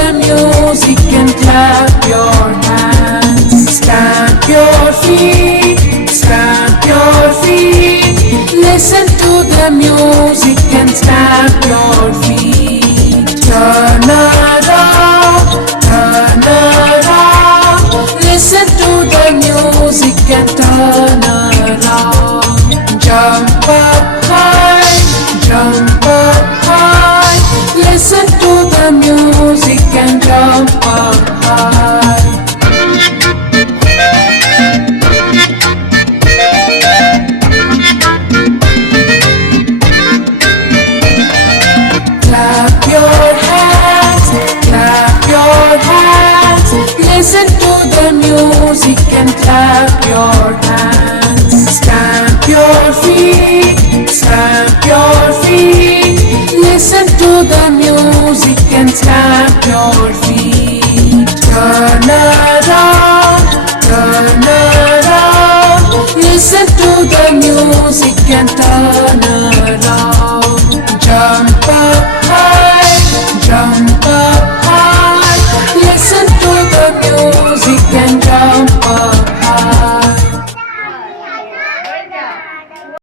the music and clap your hands. Stamp your feet, stamp your feet. Listen to the music and stamp your feet. Turn around, turn around. Listen to the music and turn around. Jump up high, jump up high. Listen to the music and jump up high. Clap your hands, clap your hands. Listen to the music and clap your hands. Stamp your feet, stamp your feet. Listen to the music and stamp your feet. Turn around, turn around. Listen to the music and turn